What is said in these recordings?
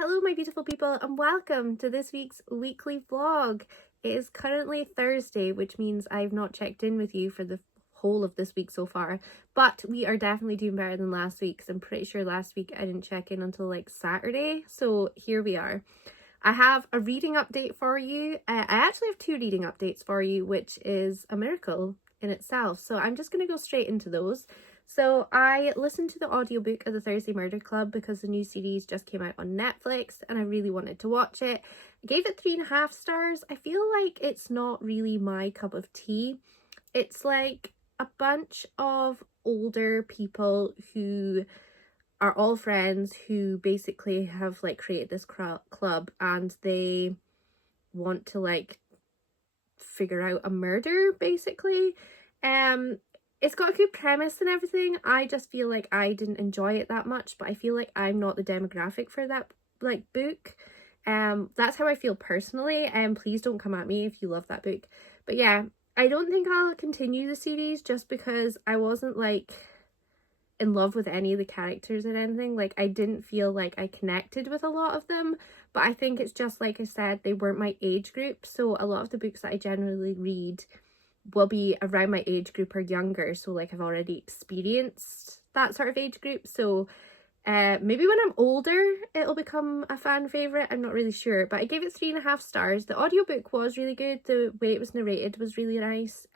Hello my beautiful people and welcome to this week's weekly vlog. It is currently Thursday, which means I've not checked in with you for the whole of this week so far, but we are definitely doing better than last week because I'm pretty sure last week I didn't check in until like Saturday, so here we are. I have a reading update for you. I actually have two reading updates for you, which is a miracle in itself, so I'm just going to go straight into those. So I listened to the audiobook of the Thursday Murder Club because the new series just came out on Netflix and I really wanted to watch it. I gave it 3.5 stars. I feel like it's not really my cup of tea. It's like a bunch of older people who are all friends who basically have like created this club and they want to like figure out a murder basically. It's got a good premise and everything. I just feel like I didn't enjoy it that much, but I feel like I'm not the demographic for that like book. That's how I feel personally. Please don't come at me if you love that book. But yeah, I don't think I'll continue the series just because I wasn't like in love with any of the characters or anything. Like I didn't feel like I connected with a lot of them, but I think it's just like I said, they weren't my age group. So a lot of the books that I generally read will be around my age group or younger, so like I've already experienced that sort of age group. So maybe when I'm older it'll become a fan favorite. I'm not really sure, but I gave it 3.5 stars. The audiobook was really good. The way it was narrated was really nice.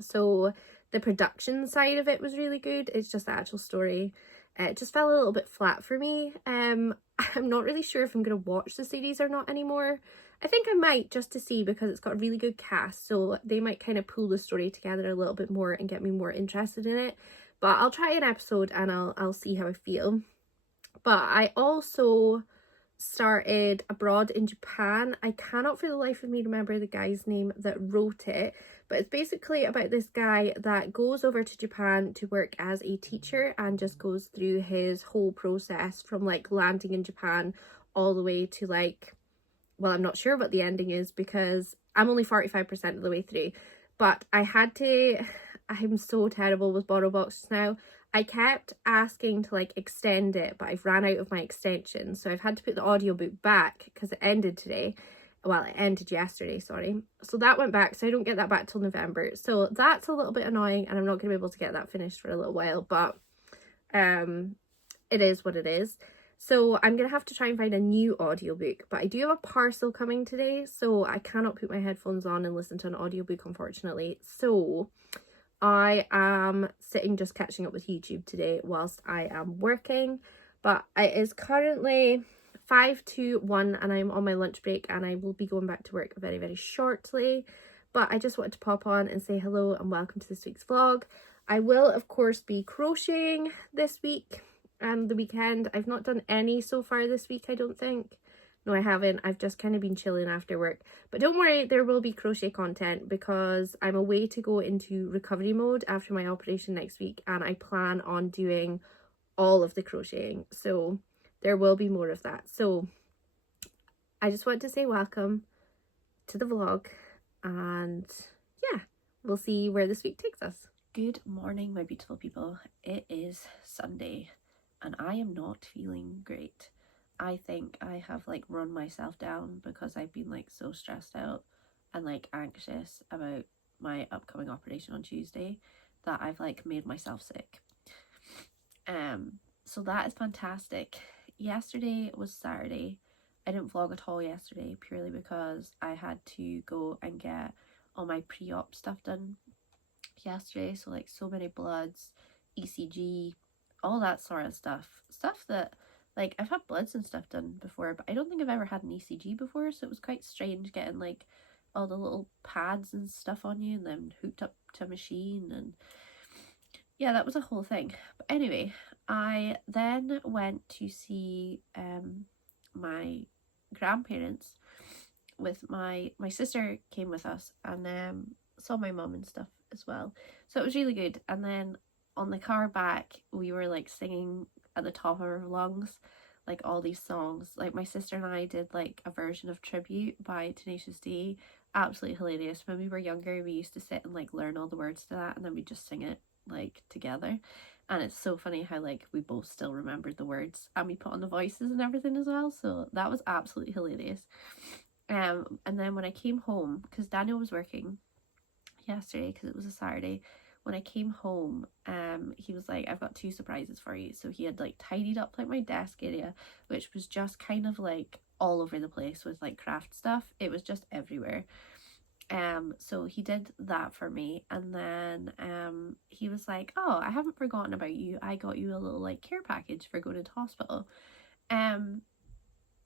So the production side of it was really good. It's just the actual story, it just fell a little bit flat for me. I'm not really sure if I'm gonna watch the series or not anymore. I think I might, just to see, because it's got a really good cast, so they might kind of pull the story together a little bit more and get me more interested in it. But I'll try an episode and I'll see how I feel. But I also started Abroad in Japan. I cannot for the life of me remember the guy's name that wrote it, but it's basically about this guy that goes over to Japan to work as a teacher and just goes through his whole process from like landing in Japan all the way to like, well, I'm not sure what the ending is because I'm only 45% of the way through, but I'm so terrible with borrow boxes now. I kept asking to like extend it, but I've ran out of my extension, so I've had to put the audiobook back because it ended today. Well, it ended yesterday, sorry. So that went back, so I don't get that back till November. So that's a little bit annoying and I'm not going to be able to get that finished for a little while, but it is what it is. So I'm going to have to try and find a new audiobook, but I do have a parcel coming today, so I cannot put my headphones on and listen to an audiobook, unfortunately. So I am sitting just catching up with YouTube today whilst I am working, but it is currently 5 to 1 and I'm on my lunch break and I will be going back to work very, very shortly. But I just wanted to pop on and say hello and welcome to this week's vlog. I will, of course, be crocheting this week and the weekend. I've not done any so far this week, I don't think. No, I haven't. I've just kind of been chilling after work. But don't worry, there will be crochet content because I'm away to go into recovery mode after my operation next week and I plan on doing all of the crocheting. So there will be more of that. So I just want to say welcome to the vlog and yeah, we'll see where this week takes us. Good morning, my beautiful people. It is Sunday and I am not feeling great. I think I have like run myself down because I've been like so stressed out and like anxious about my upcoming operation on Tuesday that I've like made myself sick. So that is fantastic. Yesterday was Saturday. I didn't vlog at all yesterday purely because I had to go and get all my pre-op stuff done yesterday, so like so many bloods, ECG, all that sort of stuff that like I've had bloods and stuff done before, but I don't think I've ever had an ECG before, so it was quite strange getting like all the little pads and stuff on you and then hooked up to a machine, and yeah, that was a whole thing. But anyway, I then went to see my grandparents with my sister came with us, and saw my mum and stuff as well, so it was really good. And then on the car back we were like singing at the top of our lungs like all these songs. Like my sister and I did like a version of Tribute by Tenacious D. Absolutely hilarious. When we were younger we used to sit and like learn all the words to that and then we'd just sing it like together. And it's so funny how like we both still remembered the words and we put on the voices and everything as well. So that was absolutely hilarious. And then when I came home, because Daniel was working yesterday because it was a Saturday, when I came home, he was like, I've got 2 surprises for you. So he had like tidied up like my desk area, which was just kind of like all over the place with like craft stuff. It was just everywhere. So he did that for me, and then he was like, oh, I haven't forgotten about you. I got you a little like care package for going to hospital.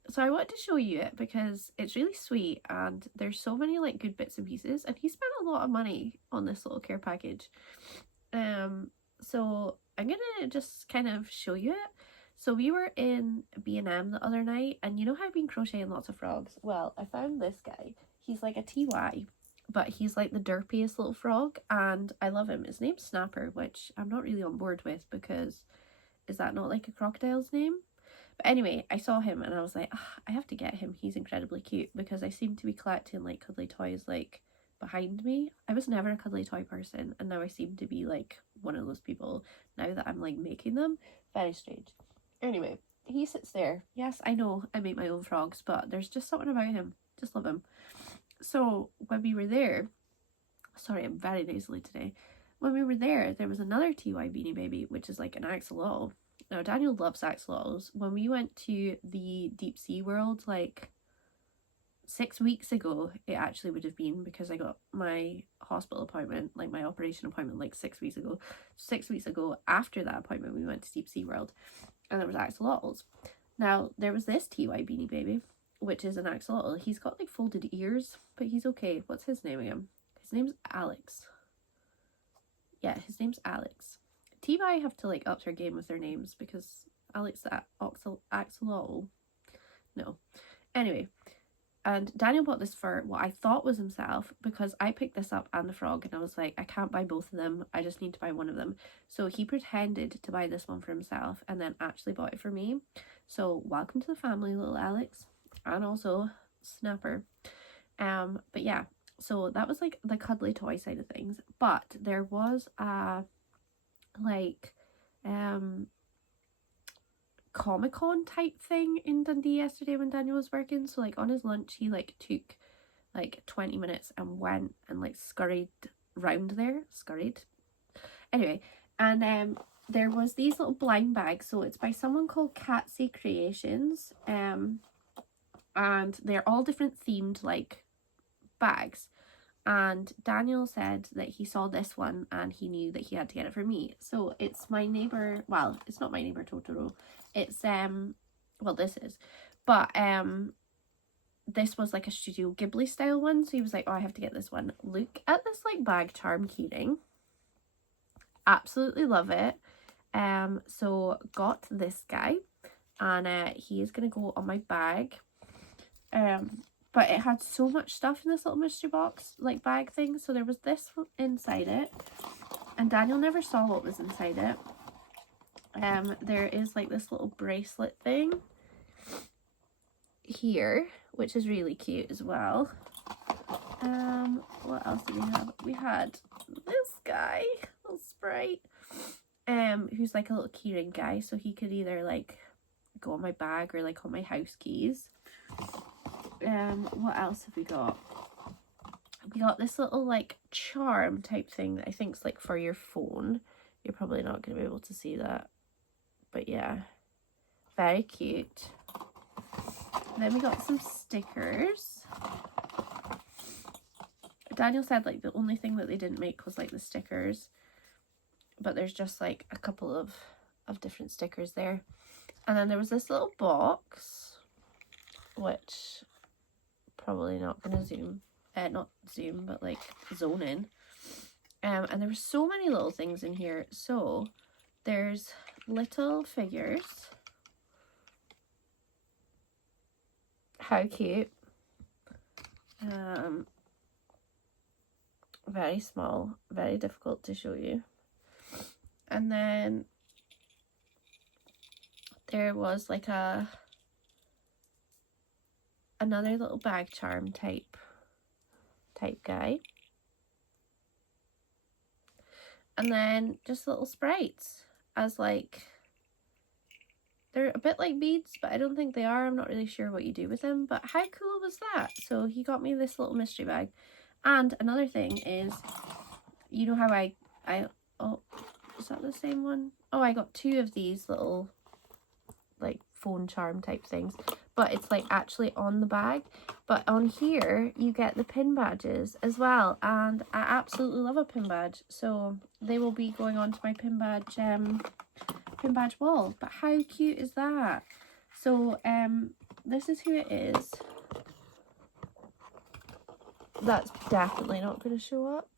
So I wanted to show you it because it's really sweet and there's so many like good bits and pieces, and he spent a lot of money on this little care package. So I'm gonna just kind of show you it. So we were in B&M the other night, and you know how I've been crocheting lots of frogs? Well, I found this guy. He's like a TY, but he's like the derpiest little frog, and I love him. His name's Snapper, which I'm not really on board with because is that not like a crocodile's name? But anyway, I saw him and I was like, I have to get him. He's incredibly cute, because I seem to be collecting like cuddly toys like behind me. I was never a cuddly toy person, and now I seem to be like one of those people now that I'm like making them. Very strange. Anyway, he sits there. Yes, I know I make my own frogs, but there's just something about him. Just love him. So when we were there, sorry, I'm very nasally today. When we were there was another TY Beanie Baby, which is like an axolotl. Now, Daniel loves axolotls. When we went to the deep sea world like 6 weeks ago, it actually would have been, because I got my hospital appointment, like my operation appointment, like 6 weeks ago. 6 weeks ago, after that appointment, we went to deep sea world, and there was axolotls. Now, there was this TY Beanie Baby, which is an axolotl. He's got like folded ears, but he's okay. What's his name again? His name's Alex. Yeah, his name's Alex. TY have to like up their game with their names, because Alex the axolotl. No. Anyway, and Daniel bought this for what I thought was himself, because I picked this up and the frog, and I was like, I can't buy both of them. I just need to buy one of them. So he pretended to buy this one for himself and then actually bought it for me. So welcome to the family, little Alex, and also Snapper. But yeah, so that was like the cuddly toy side of things. But there was a like Comic-Con type thing in Dundee yesterday when Daniel was working. So like on his lunch, he like took like 20 minutes and went and like scurried round there. Anyway, and there was these little blind bags. So it's by someone called Catsy Creations, and they're all different themed like bags. And Daniel said that he saw this one and he knew that he had to get it for me. So it's my neighbor, well, it's not my neighbor Totoro. It's well, this is, but this was like a Studio Ghibli style one. So he was like, oh, I have to get this one. Look at this like bag charm keyring. Absolutely love it. So got this guy, and he is gonna go on my bag. But it had so much stuff in this little mystery box, like bag thing. So there was this inside it, and Daniel never saw what was inside it. There is like this little bracelet thing here, which is really cute as well. What else did we have? We had this guy, little sprite, who's like a little keyring guy, so he could either like go on my bag or like on my house keys. What else have we got? We got this little like charm type thing that I think is like for your phone. You're probably not going to be able to see that, but yeah, very cute. Then we got some stickers. Daniel said like the only thing that they didn't make was like the stickers, but there's just like a couple of different stickers there. And then there was this little box, which probably not gonna not zoom, but like zone in. And there were so many little things in here. So there's little figures. How cute. Very small, very difficult to show you. And then there was like another little bag charm type guy, and then just little sprites. as like, they're a bit like beads, but I don't think they are. I'm not really sure what you do with them, but how cool was that? So he got me this little mystery bag. And another thing is, you know how oh, is that the same one? Oh, I got 2 of these little like phone charm type things, but it's like actually on the bag. But on here you get the pin badges as well, and I absolutely love a pin badge, so they will be going on to my pin badge wall. But how cute is that? So this is who it is. That's definitely not going to show up.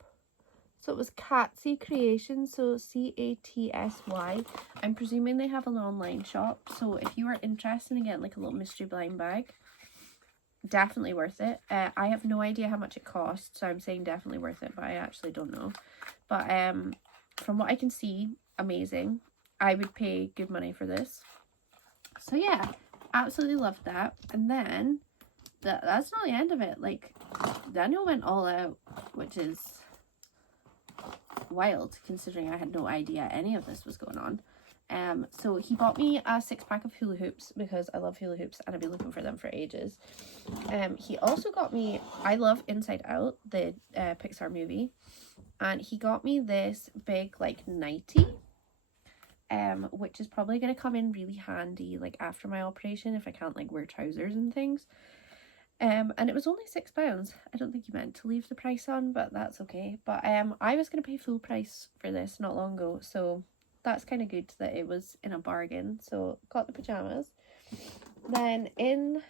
So it was Catsy Creations, so Catsy. I'm presuming they have an online shop, so if you are interested in getting like a little mystery blind bag, definitely worth it. I have no idea how much it costs, so I'm saying definitely worth it, but I actually don't know. But from what I can see, amazing. I would pay good money for this. So yeah, absolutely loved that. And then that's not the end of it. Like, Daniel went all out, which is wild considering I had no idea any of this was going on. So he bought me a 6-pack of hula hoops because I love hula hoops and I've been looking for them for ages. He also got me, I love Inside Out, the Pixar movie, and he got me this big like nightie, which is probably going to come in really handy like after my operation if I can't like wear trousers and things. And it was only £6. I don't think you meant to leave the price on, but that's okay. But I was going to pay full price for this not long ago, so that's kind of good that it was in a bargain. So got the pajamas. Then in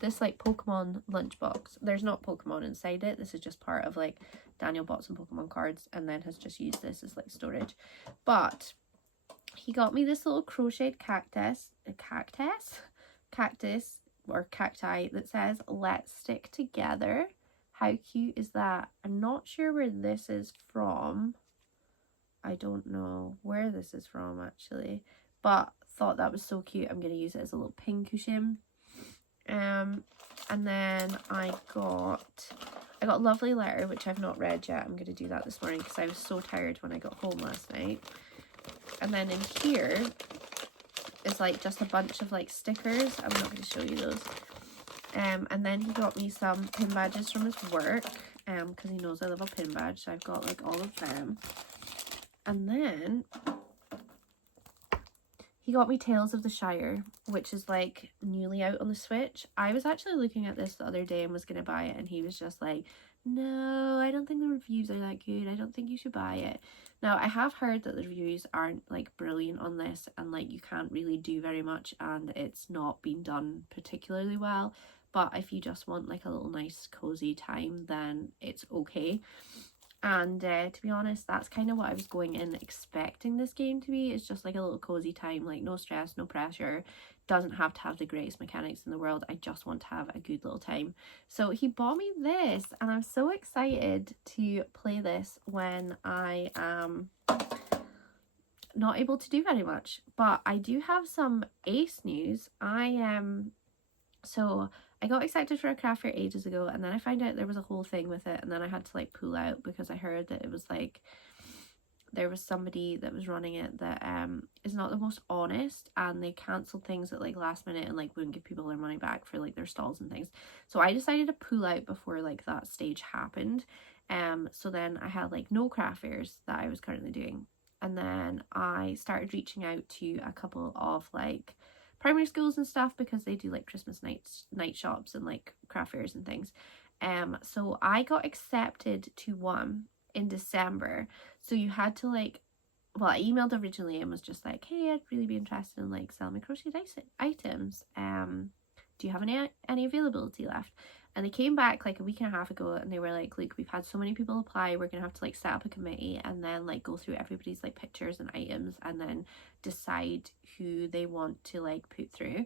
this like Pokemon lunchbox, there's not Pokemon inside it. This is just part of like, Daniel bought some Pokemon cards and then has just used this as like storage. But he got me this little crocheted cactus or cacti that says "Let's Stick Together." How cute is that? I'm not sure where this is from. I don't know where this is from actually, but thought that was so cute. I'm going to use it as a little pin cushion. And then I got a lovely letter which I've not read yet. I'm going to do that this morning because I was so tired when I got home last night. And then in here is like just a bunch of like stickers. I'm not going to show you those. And then he got me some pin badges from his work, because he knows I love a pin badge, so I've got like all of them. And then he got me Tales of the Shire, which is like newly out on the Switch. I was actually looking at this the other day and was going to buy it, and he was just like, no, I don't think the reviews are that good. I don't think you should buy it. Now, I have heard that the reviews aren't like brilliant on this, and like you can't really do very much, and it's not been done particularly well. But if you just want like a little nice cozy time, then it's okay. And to be honest, that's kind of what I was going in expecting this game to be. It's just like a little cozy time, like no stress, no pressure. Doesn't have to have the greatest mechanics in the world. I just want to have a good little time. So he bought me this, and I'm so excited to play this when I am not able to do very much. But I do have some ace news. So I got accepted for a craft fair ages ago, and then I found out there was a whole thing with it, and then I had to like pull out because I heard that it was like there was somebody that was running it that is not the most honest, and they cancelled things at like last minute and like wouldn't give people their money back for like their stalls and things. So I decided to pull out before like that stage happened. So then I had like no craft fairs that I was currently doing, and then I started reaching out to a couple of like primary schools and stuff because they do like Christmas night shops and like craft fairs and things. So I got accepted to one in December. So you had to like, well, I emailed originally and was just like, hey, I'd really be interested in like selling my crochet items. Do you have any availability left? And they came back like a week and a half ago, and they were like, look, we've had so many people apply, we're gonna have to like set up a committee and then like go through everybody's like pictures and items and then decide who they want to like put through.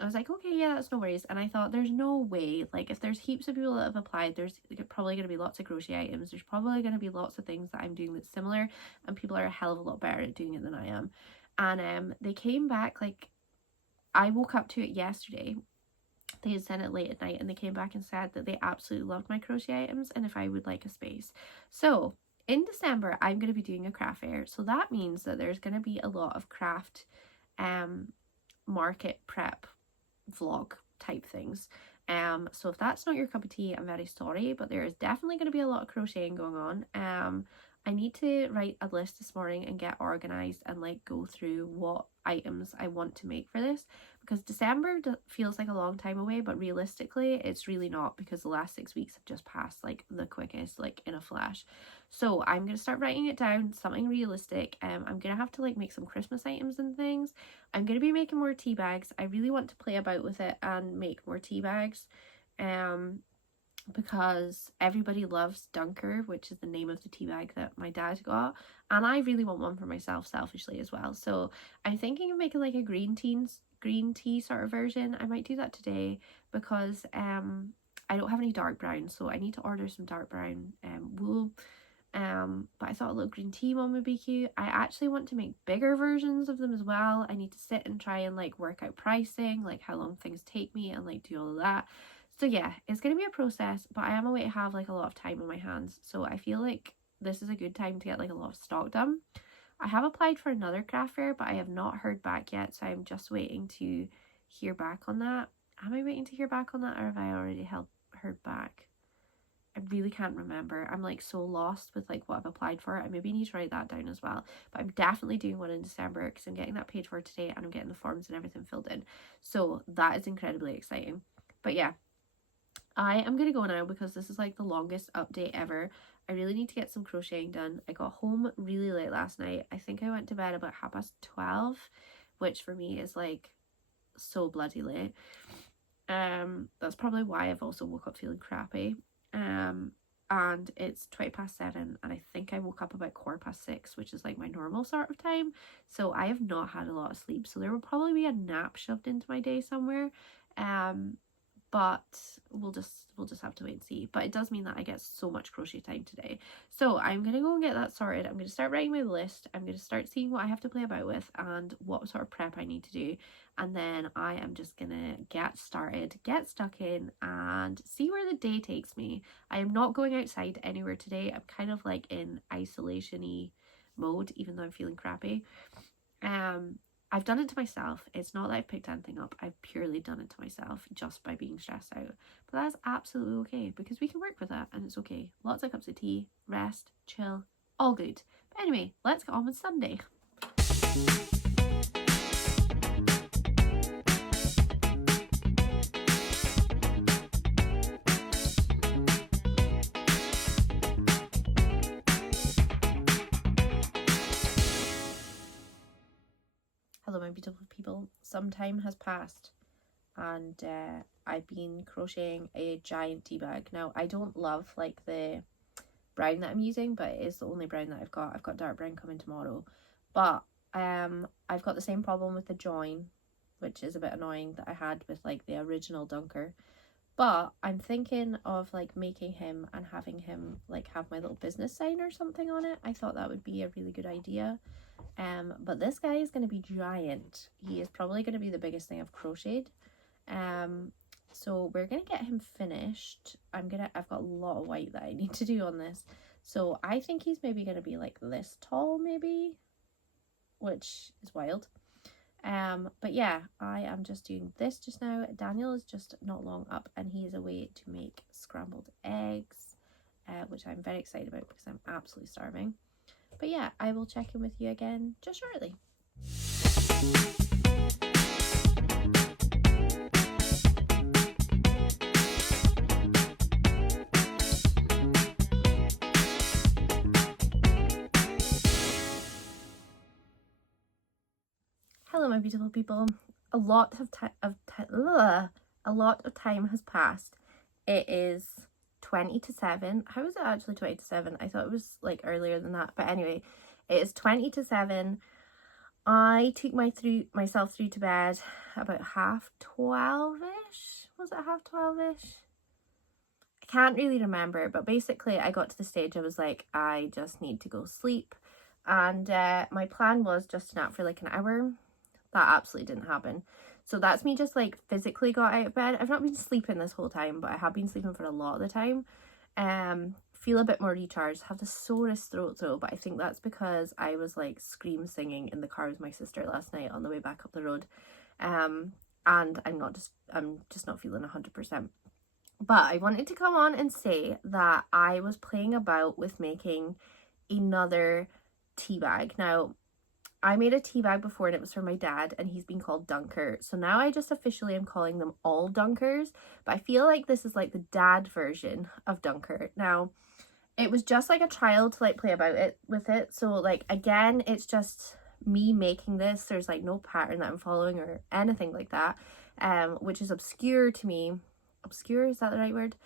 I was like, okay, yeah, that's no worries. And I thought, there's no way, like if there's heaps of people that have applied, there's probably going to be lots of crochet items, there's probably going to be lots of things that I'm doing that's similar, and people are a hell of a lot better at doing it than I am. And they came back, like I woke up to it yesterday. They had sent it late at night, and they came back and said that they absolutely loved my crochet items and if I would like a space. So in December, I'm going to be doing a craft fair. So that means that there's going to be a lot of craft market prep vlog type things. So if that's not your cup of tea, I'm very sorry, but there is definitely going to be a lot of crocheting going on. I need to write a list this morning and get organized and like go through what items I want to make for this, because December feels like a long time away, but realistically it's really not, because the last 6 weeks have just passed like the quickest, like in a flash. So I'm gonna start writing it down, something realistic. I'm gonna have to like make some Christmas items and things. I'm gonna be making more tea bags. I really want to play about with it and make more tea bags. Because everybody loves Dunker, which is the name of the tea bag that my dad got, and I really want one for myself selfishly as well. So I'm thinking of making like a green tea sort of version. I might do that today, because I don't have any dark brown, so I need to order some dark brown wool. But I thought a little green tea one would be cute. I actually want to make bigger versions of them as well. I need to sit and try and like work out pricing, like how long things take me, and like do all of that. So yeah, it's going to be a process, but I am away to have like a lot of time on my hands. So I feel like this is a good time to get like a lot of stock done. I have applied for another craft fair, but I have not heard back yet. So I'm just waiting to hear back on that. Am I waiting to hear back on that, or have I already heard back? I really can't remember. I'm like so lost with like what I've applied for. I maybe need to write that down as well. But I'm definitely doing one in December, because I'm getting that paid for today and I'm getting the forms and everything filled in. So that is incredibly exciting. But yeah, I am going to go now, because this is like the longest update ever. I really need to get some crocheting done. I got home really late last night. I think I went to bed about 12:30, which for me is like so bloody late. That's probably why I've also woke up feeling crappy. And it's 7:20, and I think I woke up about 6:15, which is like my normal sort of time. So I have not had a lot of sleep. So there will probably be a nap shoved into my day somewhere. But we'll just have to wait and see. But it does mean that I get so much crochet time today. So I'm gonna go and get that sorted. I'm gonna start writing my list. I'm gonna start seeing what I have to play about with and what sort of prep I need to do. And then I am just gonna get started, get stuck in, and see where the day takes me. I am not going outside anywhere today. I'm kind of like in isolation-y mode, even though I'm feeling crappy. I've done it to myself. It's not that I've picked anything up. I've purely done it to myself just by being stressed out. But that's absolutely okay, because we can work with that and it's okay. Lots of cups of tea, rest, chill, all good. But anyway, let's get on with Sunday. Hello my beautiful people, some time has passed and I've been crocheting a giant tea bag. Now I don't love like the brown that I'm using, but it is the only brown that I've got. I've got dark brown coming tomorrow, but I've got the same problem with the join, which is a bit annoying, that I had with like the original Dunker. But I'm thinking of like making him and having him like have my little business sign or something on it. I thought that would be a really good idea. But this guy is going to be giant. He is probably going to be the biggest thing I've crocheted. So we're going to get him finished. I've got a lot of white that I need to do on this. So I think he's maybe going to be like this tall maybe, which is wild. But yeah, I am just doing this just now. Daniel is just not long up and he is away to make scrambled eggs, which I'm very excited about because I'm absolutely starving. But yeah, I will check in with you again just shortly. Hello my beautiful people. A lot of time has passed. It is 7:20. How is it actually 7:20? I thought it was like earlier than that, but anyway, it is 7:20. I took myself through to bed about 12:30ish. Was it 12:30ish? I can't really remember, but basically I got to the stage I was like, I just need to go sleep, and my plan was just to nap for like an hour. That absolutely didn't happen. So that's me just like physically got out of bed. I've not been sleeping this whole time, but I have been sleeping for a lot of the time. feel a bit more recharged. Have the sorest throat though, but I think that's because I was like scream singing in the car with my sister last night on the way back up the road. And I'm just not feeling 100%. But I wanted to come on and say that I was playing about with making another tea bag. Now, I made a tea bag before and it was for my dad, and he's been called Dunker. So now I just officially am calling them all Dunkers, but I feel like this is like the dad version of Dunker. Now, it was just like a trial to like play about it with it. So like, again, it's just me making this. There's like no pattern that I'm following or anything like that, which is obscure to me. Obscure, is that the right word?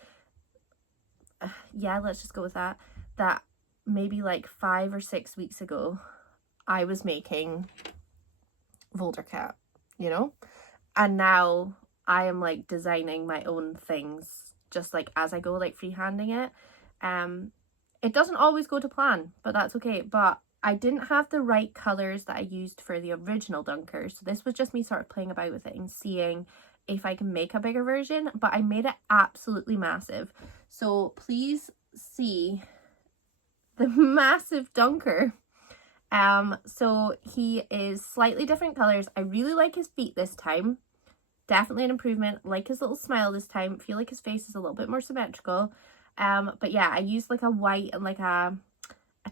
Yeah, let's just go with that. That maybe like 5 or 6 weeks ago, I was making Voldercat, you know? And now I am like designing my own things just like as I go, like freehanding it. It doesn't always go to plan, but that's okay. But I didn't have the right colours that I used for the original Dunker. So this was just me sort of playing about with it and seeing if I can make a bigger version, but I made it absolutely massive. So please see the massive Dunker. So he is slightly different colors. I really like his feet this time. Definitely an improvement. Like his little smile this time. Feel like his face is a little bit more symmetrical. But yeah, I used like a white and like a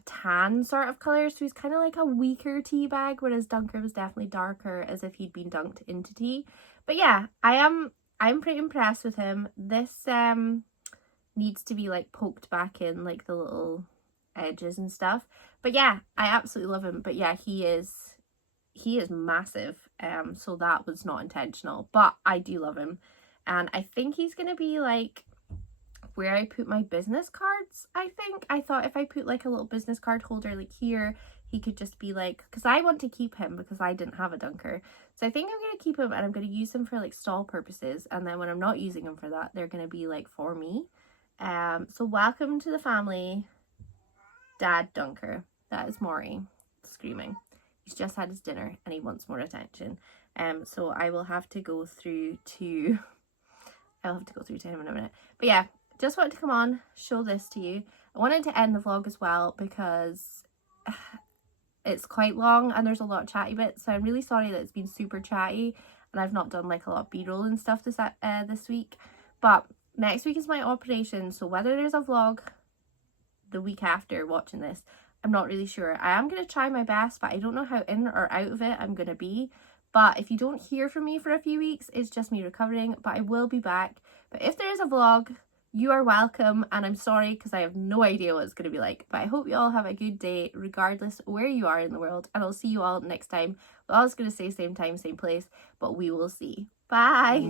tan sort of color. So he's kind of like a weaker tea bag, whereas Dunker was definitely darker, as if he'd been dunked into tea. But yeah, I'm pretty impressed with him. This needs to be like poked back in, like the little edges and stuff. But yeah, I absolutely love him. But yeah, he is massive. So that was not intentional, but I do love him. And I think he's gonna be like where I put my business cards. I thought if I put like a little business card holder like here, he could just be like, because I want to keep him because I didn't have a Dunker. So I think I'm going to keep him and I'm going to use him for like stall purposes. And then when I'm not using him for that, they're going to be like for me. So welcome to the family, Dad Dunker. That is Maury screaming. He's just had his dinner and he wants more attention. So I will have to go through to him in a minute. But yeah, just wanted to come on, show this to you. I wanted to end the vlog as well because it's quite long and there's a lot of chatty bits. So I'm really sorry that it's been super chatty and I've not done like a lot of b-roll and stuff this week. But next week is my operation, so whether there's a vlog the week after watching this, I'm not really sure. I am going to try my best, but I don't know how in or out of it I'm going to be. But if you don't hear from me for a few weeks, it's just me recovering, but I will be back. But if there is a vlog, you are welcome, and I'm sorry because I have no idea what it's going to be like. But I hope you all have a good day regardless where you are in the world, and I'll see you all next time. Well, I was going to say same time, same place, but we will see. Bye!